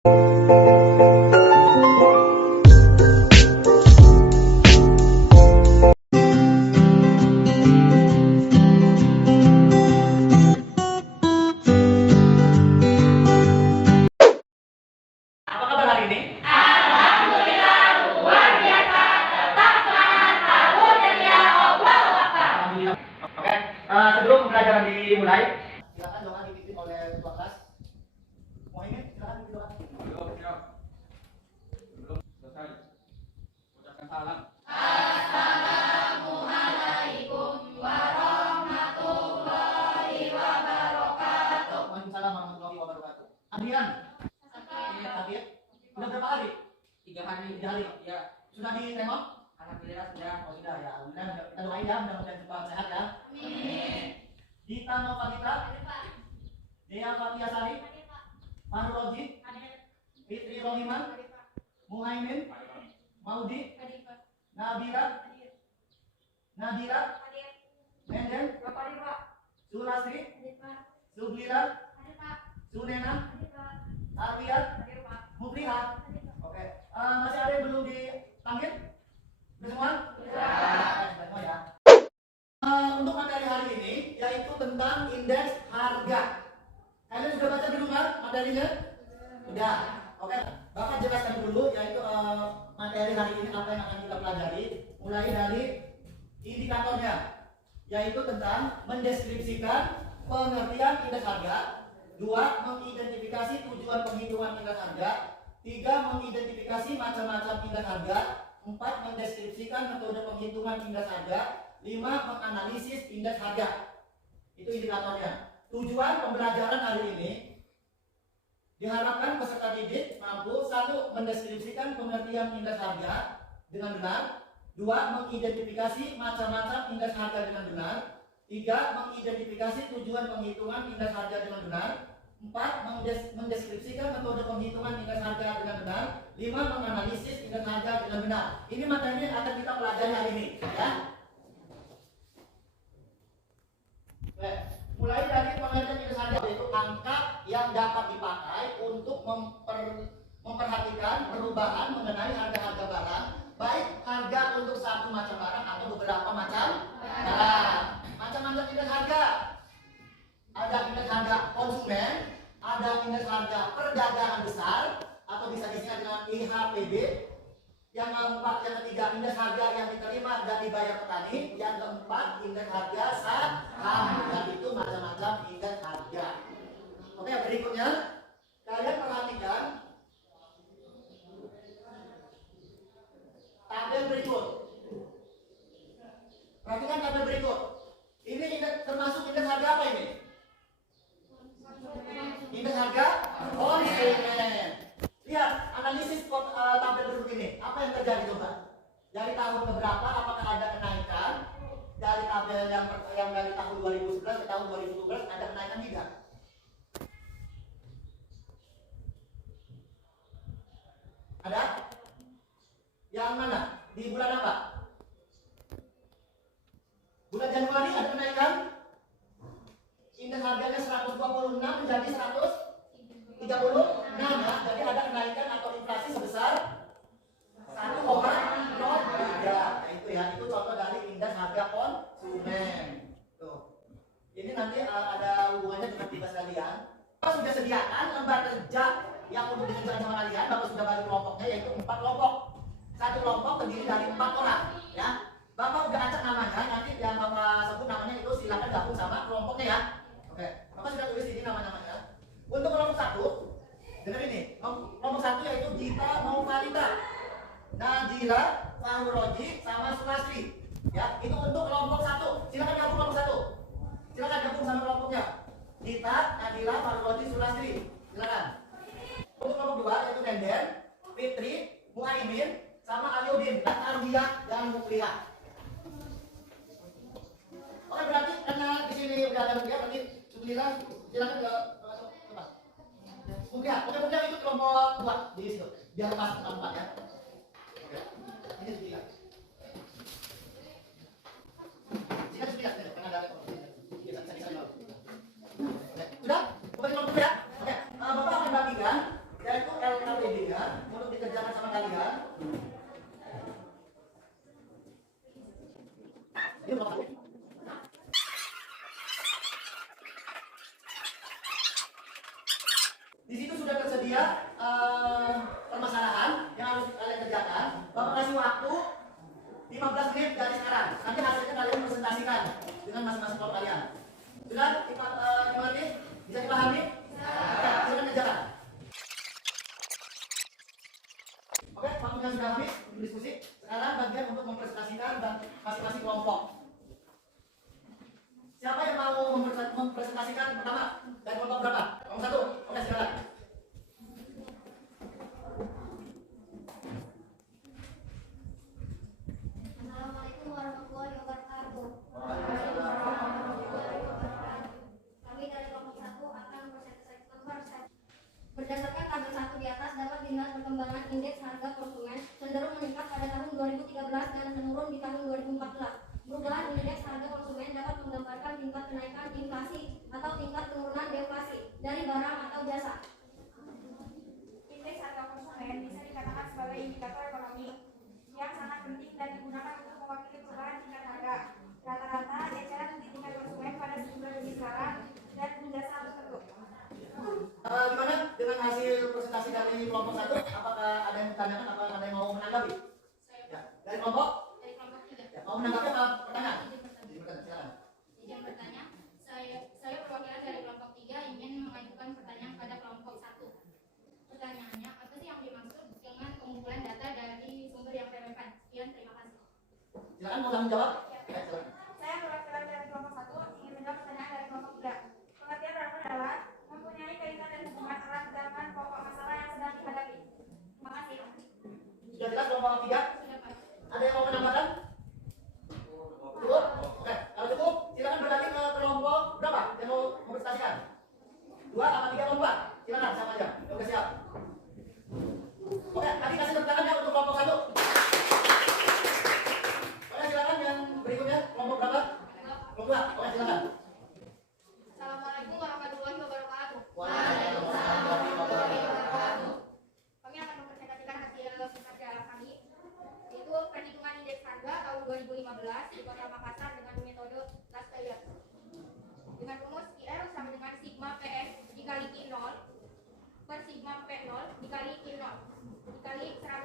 Apa kabar hari ini? Alhamdulillah luar biasa. Tetap semangat, selalu ceria, Allah Akbar. Alhamdulillah. Oke, sebelum pembelajaran dimulai, silakan doa dipimpin oleh ketua kelas. Muhaimin, silakan dipimpin doa. Belum selesai. Ucapkan salam. Assalamualaikum warahmatullahi wabarakatuh. Waalaikumsalam warahmatullahi wabarakatuh. Adrian, Sabit, sudah berapa hari? 3 hari. 3 hari. Ya. Sudah ditengok? Alhamdulillah sudah. Oh sudah ya. Alhamdulillah kita doain ya, mudah-mudahan cepat sehat ya. Amin. Dita Novanita, Dea Fatia Sari, Fahru Roji, Fitri Rohiman, Muhaimin, Maudi, Nabila, Nadira, Menden, Sulasri, Sublila, Sunena, Arwiyat, Mufliha. Oke, masih ada yang belum dipanggil? Sudah semua? Sudah semua ya. Untuk materi hari ini yaitu tentang indeks harga. Kalian sudah baca dulu kan materinya? Sudah. Oke, Bapak jelaskan dulu yaitu materi hari ini apa yang akan kita pelajari. Mulai dari indikatornya, yaitu tentang mendeskripsikan pengertian indeks harga. 2. Mengidentifikasi tujuan penghitungan indeks harga. 3. Mengidentifikasi macam-macam indeks harga. 4. Mendeskripsikan metode penghitungan indeks harga. 5. Menganalisis indeks harga. Itu indikatornya. Tujuan pembelajaran hari ini diharapkan peserta didik mampu 1. Mendeskripsikan pengertian indeks harga dengan benar. 2. Mengidentifikasi macam-macam indeks harga dengan benar. 3. Mengidentifikasi tujuan penghitungan indeks harga dengan benar. 4. Mendeskripsikan metode penghitungan indeks harga dengan benar. 5. Menganalisis indeks harga dengan benar. Ini materi yang akan kita pelajari hari ini ya. Mulai dari pengertian indeks harga, yaitu angka yang dapat dipakai untuk memperhatikan perubahan mengenai harga-harga barang, baik harga untuk satu macam barang atau beberapa macam barang. Macam-macam indeks harga. Ada indeks harga konsumen, ada indeks harga perdagangan besar atau bisa disingkat dengan IHPB. Yang keempat, yang ketiga, indeks harga yang diterima dan dibayar petani. Yang keempat, indeks harga saham. Dan itu macam-macam indeks harga. Oke, berikutnya kalian perhatikan tabel berikut. Perhatikan tabel berikut. Ini indeks, termasuk indeks harga apa ini? Indeks harga konsumen. Lihat analisis tabel berikut ini. Apa yang terjadi coba? Dari tahun ke berapa? Apakah ada kenaikan? Dari tabel yang dari tahun 2011 ke tahun 2012 ada kenaikan tidak? Ada? Yang mana? Di bulan apa? Bulan Januari ada kenaikan? Indeks harganya 126 menjadi 136 ya. Jadi ada kenaikan atau inflasi sebesar 1,03. Nah, itu ya, itu contoh dari indeks harga konsumen. Tuh. Ini nanti ada hubungannya dengan tugas kalian. Bapak sudah sediakan lembar kerja yang untuk dikerjakan sama kalian. Bapak sudah bagi kelompoknya yaitu 4 kelompok. Satu kelompok terdiri dari 4 orang, ya. Bapak udah acak namanya, nanti yang Bapak sebut namanya itu silakan gabung sama kelompoknya ya. Oke, Bapak sudah tulis ini nama-namanya. Untuk kelompok 1, dengar ini. Kelompok 1 yaitu Dita Novanita, Nadira, Fahru Roji, sama Sulasri. Ya, itu untuk kelompok 1. Silakan gabung kelompok 1. Silakan gabung sama kelompoknya. Dita, Nadira, Fahru Roji, Sulasri. Silakan. Untuk kelompok 2 yaitu Nenden, Fitri, Muhaimin, sama Aliudin, dan Arwiyah dan Mufliha. Oke, berarti karena di sini udah ada Mufliha, berarti silakan ke tempat. Mufliha, oke itu kelompok 2 di situ. Biar pas tempat ya. Oke. Ini Mufliha. Sini Mufliha, karena ada bisa dulu. Sudah? Oke, kelompok ya. Oke, Bapak akan bagikan yaitu LK dia permasalahan yang harus kalian kerjakan. Bapak kasih waktu 15 menit dari sekarang. Nanti hasilnya kalian presentasikan dengan masing-masing kelompok kalian. Sudah dimengerti? Bisa dipahami? Ya, silakan kerjakan. Oke, waktunya sudah habis untuk diskusi. Sekarang bagian untuk mempresentasikan masing-masing kelompok. Siapa yang mau mempresentasikan pertama? Dari kelompok berapa? Kelompok 1. Oke, silakan. Assalamualaikum warahmatullahi wabarakatuh. Kami dari kelompok 1 akan mempresentasikan. Berdasarkan tabel 1 di atas dapat dilihat perkembangan indeks harga konsumen cenderung meningkat pada tahun 2013 dan menurun di tahun 2014. Perubahan indeks harga konsumen dapat menggambarkan tingkat kenaikan inflasi atau tingkat penurunan deflasi dari barang atau jasa. Indeks harga konsumen bisa dikatakan sebagai indikator ekonomi yang sangat penting dan digunakan untuk mewakili perubahan tingkat harga rata-rata eceran di tingkat konsumen pada sejumlah jenis barang dan jasa tertentu. Gimana dengan hasil presentasi dari kelompok 1? Apakah ada yang bertanyakan? Apakah ada yang mau menanggapi? Ya, dari kelompok? Dari kelompok 3. Ya, mau menanggapi apa pertanyaan? Silakan. Izin bertanya, saya perwakilan dari kelompok 3 ingin mengajukan pertanyaan pada kelompok 1. Pertanyaannya, apa sih yang dimaksud dengan pengumpulan data dari sumber yang relevan? Sekian, terima kasih. Silakan mau tanggung jawab? Ya, silakan. Saya perwakilan dari kelompok 1 ingin menjawab pertanyaan dari kelompok 3. Pengertian relevan adalah mempunyai kaitan dan hubungan erat dengan pokok masalah yang sedang dihadapi. Terima kasih. Sudah jelas kelompok 3? Sudah, Pak. Ada yang mau menambahkan? Cukup? Oke, kalau cukup silakan beralih ke kelompok berapa yang mau mempresentasikan? 2 apa 3 atau 4? Silakan sama aja. Oke, siap. Oke, tadi kasih tepuk tangannya untuk kelompok 1. Oke, silakan yang berikutnya kelompok berapa? Kelompok 2. Oke, silakan. Assalamualaikum warahmatullahi wabarakatuh. Waalaikumsalam warahmatullahi wabarakatuh. Kami akan mempresentasikan hasil kerja kami, yaitu perhitungan indeks harga tahun 2015 di Kota Makassar dengan metode last failure. Dengan rumus IR sama dengan sigma PS dikali Q0 per sigma P0 dikali Q0 dikali 100%.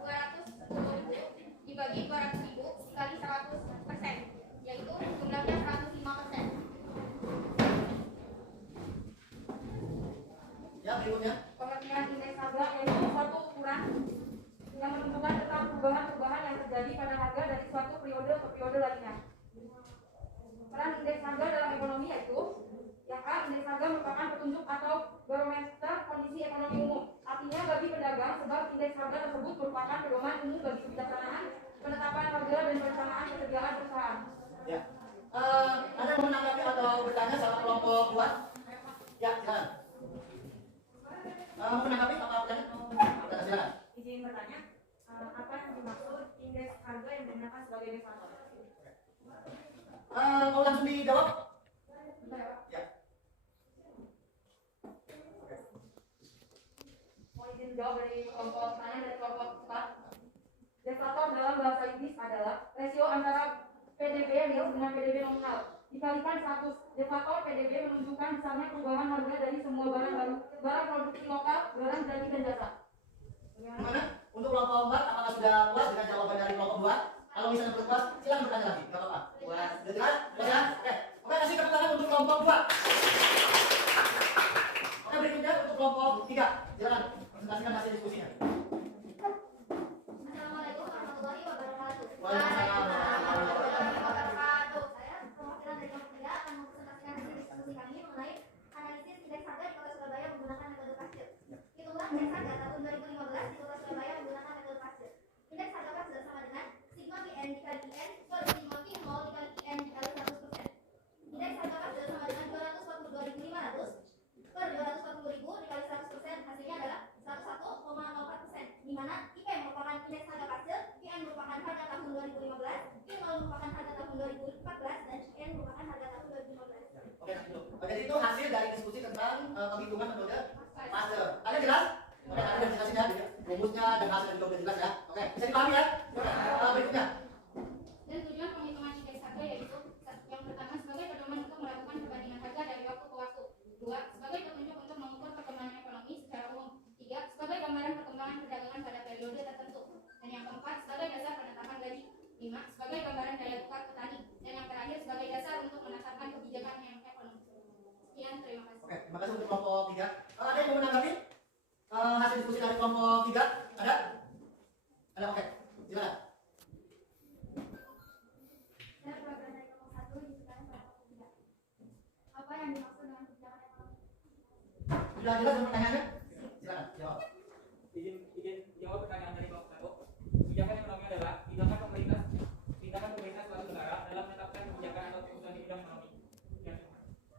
210.000 dibagi 200.000 dikali 100%, yaitu jumlahnya 105%. Ya, berikutnya. Pengertian indeks harga yaitu suatu ukuran yang menentukan tentang perubahan-perubahan yang terjadi pada harga dari suatu periode ke periode lainnya. Peran indeks harga dalam ekonomi yaitu yang A, indeks harga merupakan petunjuk atau barometer kondisi ekonomi umum. Artinya bagi pedagang, sebab indeks harga tersebut merupakan pedoman umum bagi kebijaksanaan, penetapan harga dan perencanaan kesediaan perusahaan. Ya. Ada yang mau menanggapi atau bertanya sama kelompok 2? Ya, silakan. Mau menanggapi apa pertanyaan? Silakan. Izin bertanya, apa yang dimaksud indeks harga yang digunakan sebagai deflator? Mau langsung dijawab? Ya. Mau izin jawab dari kelompok saya dari kelompok 4. Deflator dalam bahasa Inggris adalah rasio antara PDB real dengan PDB nominal dikalikan 100. Deflator PDB menunjukkan besarnya perubahan harga dari semua barang produksi lokal, barang jadi dan jasa. Gimana? Untuk kelompok 4, apakah sudah puas dengan jawaban dari kelompok 2? Kalau misalnya belum puas, silakan bertanya lagi. Gak apa-apa. Puas. Sudah jelas? Puas ya? Oke, kasih tepuk tangan untuk kelompok 2. Oke, berikutnya untuk kelompok 3. Silakan presentasikan hasil diskusinya. Assalamualaikum warahmatullahi wabarakatuh. Waalaikumsalam warahmatullahi wabarakatuh. Saya perwakilan dari kelompok 3 akan mempresentasikan hasil diskusi kami mengenai analisis indeks harga di Kota Surabaya menggunakan metode Pasteur. Hitungan indeks harga tahun 2015 di Kota Surabaya menggunakan metode Pasteur. Indeks harga Pasteur sama dengan sigma PN dikali IN per sigma Q0 dikali IN dikali 100%. Indeks harga Pasteur sama dengan 242.500 per 240.000 dikali 100%, hasilnya adalah 101,04%, di mana IP merupakan indeks harga Pasteur, IN merupakan harga tahun 2015, Q0 merupakan harga tahun 2014, dan IN merupakan harga tahun 2015. Oke, nah itu. Oke, jadi itu hasil dari diskusi tentang penghitungan metode Pasteur. Ada jelas? Oke, ada yang dijelasin ya, rumusnya dan hasilnya juga udah jelas ya. Oke, bisa dipahami ya? Oke, berikutnya. Dan tujuan penghitungan indeks harga yaitu yang pertama sebagai pedoman untuk melakukan perbandingan harga dari waktu ke waktu. 2. Sudah jelas dengan pertanyaannya? Silakan jawab. Izin jawab pertanyaan dari kelompok 1. Kebijakan ekonomi adalah tindakan pemerintah suatu negara dalam menetapkan kebijakan atau keputusan di bidang ekonomi. Ya.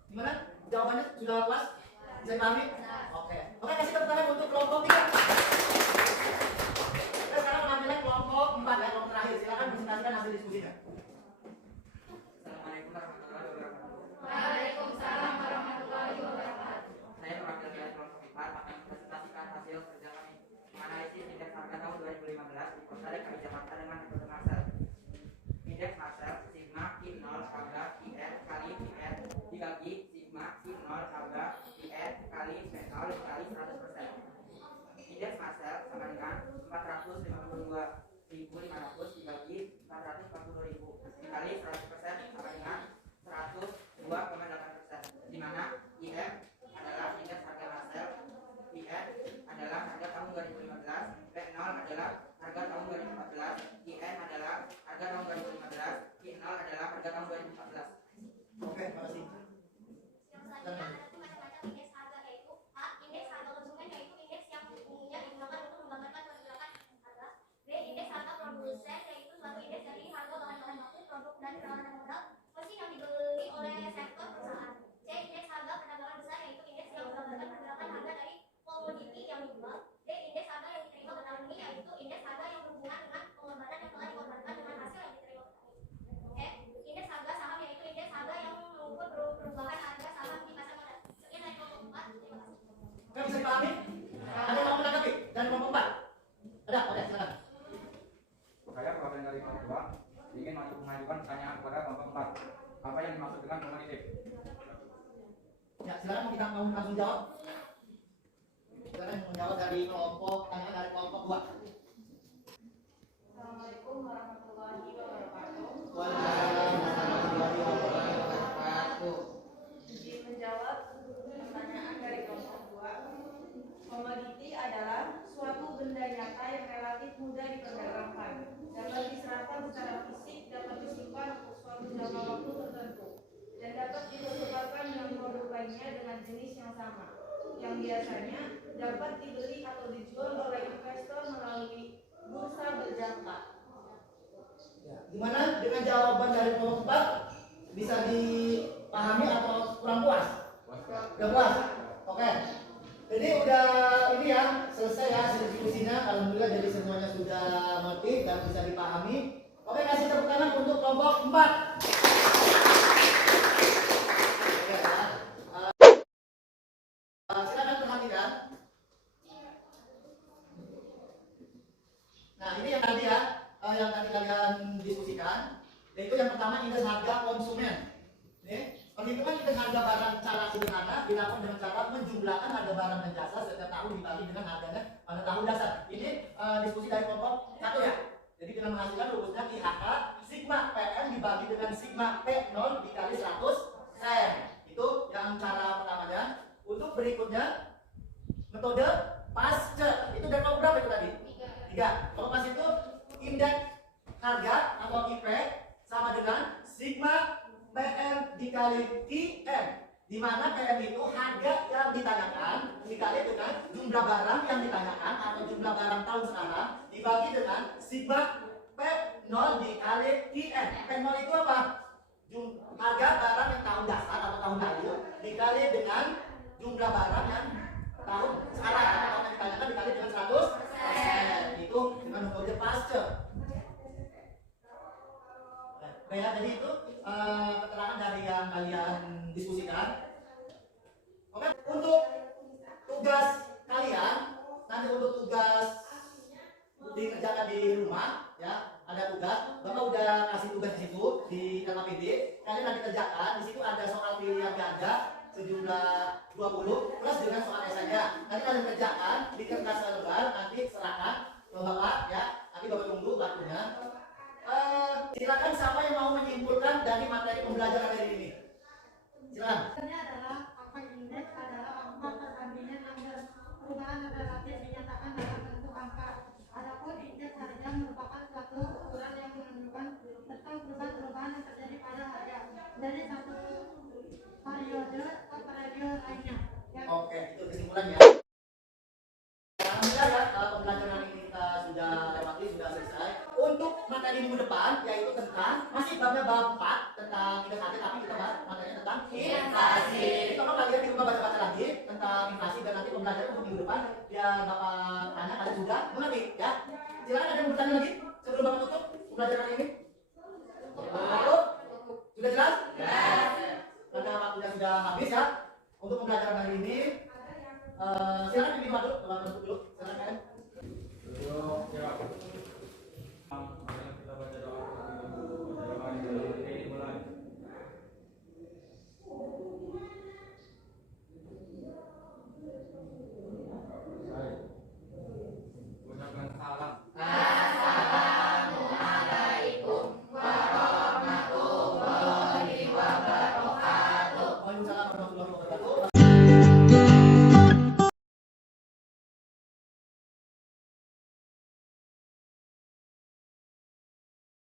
Gimana? Jawabannya sudah puas? Bisa dipahami? Oke. Oke, kasih tepuk tangan untuk kelompok 3. Kita sekarang penampilan kelompok 4 ya, kelompok terakhir. Silakan presentasikan hasil diskusinya. Assalamualaikum warahmatullahi wabarakatuh. Waalaikumsalam warahmatullahi wabarakatuh. Saya perwakilan dari kelompok 4 akan presentasikan hasil kerja kami menganalisis indeks harga tahun 2015 di Kota DKI Jakarta dengan metode Marshall. Indeks Marshall sigma I0 harga IR kali PR dibagi sigma I0 harga IR kali P0 dikali 100%. Indeks Marshall sama dengan 452.500 dibagi 442.000 dikali 100% sama dengan 102,8%, di mana IR adalah indeks harga Marshall, IR adalah harga tahun 2015, P0 adalah harga tahun 2014, IN adalah harga tahun 2015, I0 adalah harga tahun 2014. Oke, makasih. Yang selanjutnya ada tuh macam-macam indeks harga, yaitu A. Indeks harga konsumen, yaitu indeks yang umumnya digunakan untuk menggambarkan pergerakan harga. B. Indeks harga produsen, yaitu suatu indeks dari harga bahan-bahan baku, produk dan peralatan modal mesin yang dibeli oleh sektor perusahaan. C. Indeks harga perdagangan besar, yaitu indeks yang menggambarkan pergerakan harga dari komoditi yang dijual. D. Indeks harga yang diterima petani, yaitu indeks harga yang berhubungan dengan pengorbanan yang telah dikorbankan dengan hasil yang diterima petani. E. Indeks harga saham, yaitu indeks harga yang mengukur perubahan harga saham di pasar modal. Sekian dari kelompok 4. Terima kasih. Oke, bisa dipahami? Ada yang mau menanggapi dari kelompok 4? Ada? Oke, silakan. Saya perwakilan dari kelompok 2 ingin mengajukan pertanyaan kepada kelompok 4. Apa yang dimaksud dengan komoditif? Ya, silakan kita mau langsung jawab. Silakan menjawab dari kelompok, tanya dari kelompok 2. Assalamualaikum warahmatullahi wabarakatuh. Waalaikumsalam warahmatullahi wabarakatuh. Izin menjawab pertanyaan dari kelompok 2. Komoditi adalah suatu benda nyata yang relatif mudah diperdagangkan, dapat diserahkan secara fisik, dapat disimpan untuk suatu jangka waktu tertentu, dan dapat dipertukarkan dengan produk lainnya dengan jenis yang sama, yang biasanya dapat dibeli atau dijual oleh investor melalui bursa berjangka. Ya, gimana dengan jawaban dari kelompok 4? Bisa dipahami atau kurang puas? Udah puas? Oke. Jadi udah ini ya, selesai ya hasil diskusinya. Alhamdulillah jadi semuanya sudah mengerti dan bisa dipahami. Oke, kasih tepuk tangan untuk kelompok 4. Oke ya. Silakan perhatikan. Nah, ini yang tadi ya, yang tadi kalian diskusikan, yaitu yang pertama indeks harga konsumen. Ini perhitungan indeks harga barang secara sederhana dilakukan dengan cara menjumlahkan harga barang dan jasa setiap tahun dibagi dengan harganya pada tahun dasar. Ini diskusi dari kelompok 1 ya. Jadi dengan menghasilkan rumusnya IHK sigma PM dibagi dengan sigma P0 dikali 100 sen. Itu yang cara pertamanya. Untuk berikutnya metode pasce. Itu dari kelompok berapa itu tadi? 3. Kalau pas itu indeks harga atau IP sama dengan sigma PM dikali IM, di mana PM itu harga yang ditanyakan dikali dengan jumlah barang yang ditanyakan atau jumlah barang tahun sekarang dibagi dengan sigma P0 dikali IM. P0 itu apa? Harga barang yang tahun dasar atau tahun lalu dikali dengan jumlah barang yang tahun sekarang atau tahun yang ditanyakan dikali dengan 100%. Itu dengan metode pasce. Oke ya, jadi itu keterangan dari yang kalian diskusikan. Oke, untuk tugas kalian nanti untuk tugas dikerjakan di rumah ya, ada tugas. Bapak udah kasih tugas di situ di KKPD. Kalian nanti kerjakan. Di situ ada soal pilihan ganda sejumlah 20 plus dengan soal esainya. Nanti kalian kerjakan di kertas lembar, nanti serahkan ke Bapak ya. Nanti Bapak tunggu waktunya. Silakan siapa yang mau menyimpulkan dari materi pembelajaran hari ini. Silakan. Sebenarnya adalah apa indeks adalah angka perbandingan harga perubahan relatif dinyatakan dalam bentuk angka. Adapun indeks harga merupakan suatu ukuran yang menunjukkan tentang perubahan-perubahan yang terjadi pada harga dari satu periode ke periode lainnya. Oke, itu kesimpulan. kesimpulannya. Alhamdulillah ya, pembelajaran ini kita sudah lewati, sudah selesai. Untuk materi minggu depan, yaitu tentang masih babnya bab 4 tentang investasi, tapi kita bahas materinya tentang inflasi. Tolong kalian di rumah baca-baca lagi tentang inflasi dan nanti pembelajaran untuk minggu depan biar bapak tanya kalian juga mengerti ya. Silakan ada yang bertanya lagi sebelum bapak tutup pembelajaran ini. Cukup? Sudah jelas? Karena waktunya sudah habis ya untuk pembelajaran hari ini. Silakan dipilih dulu, bapak tutup dulu. Silakan. Yuk, siap.